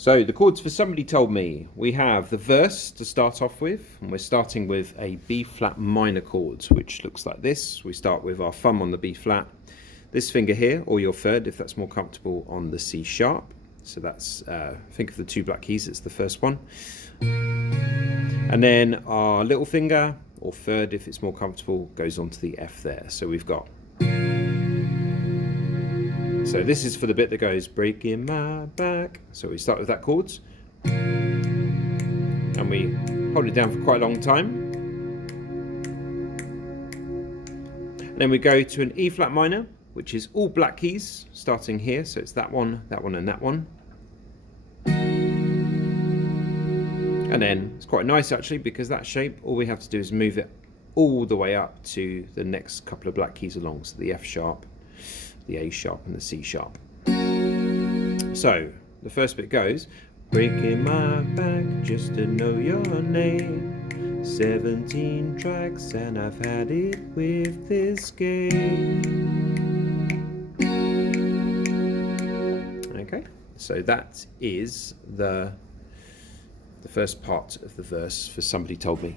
So the chords for Somebody Told Me, we have the verse to start off with, and we're starting with a B flat minor chord, which looks like this. We start with our thumb on the B flat, this finger here, or your third if that's more comfortable, on the C sharp. So that's, think of the two black keys, it's the first one. And then our little finger, or third if it's more comfortable, goes onto the F there. So we've got, so this is for the bit that goes breaking my back. So we start with that chord, and we hold it down for quite a long time. And then we go to an E flat minor, which is all black keys, starting here. So it's that one, and that one. And then it's quite nice actually, because that shape, all we have to do is move it all the way up to the next couple of black keys along. So the F sharp, the A sharp, and the C sharp. So the first bit goes, breaking my back just to know your name. 17 tracks and I've had it with this game. Okay, so that is the first part of the verse for Somebody Told Me.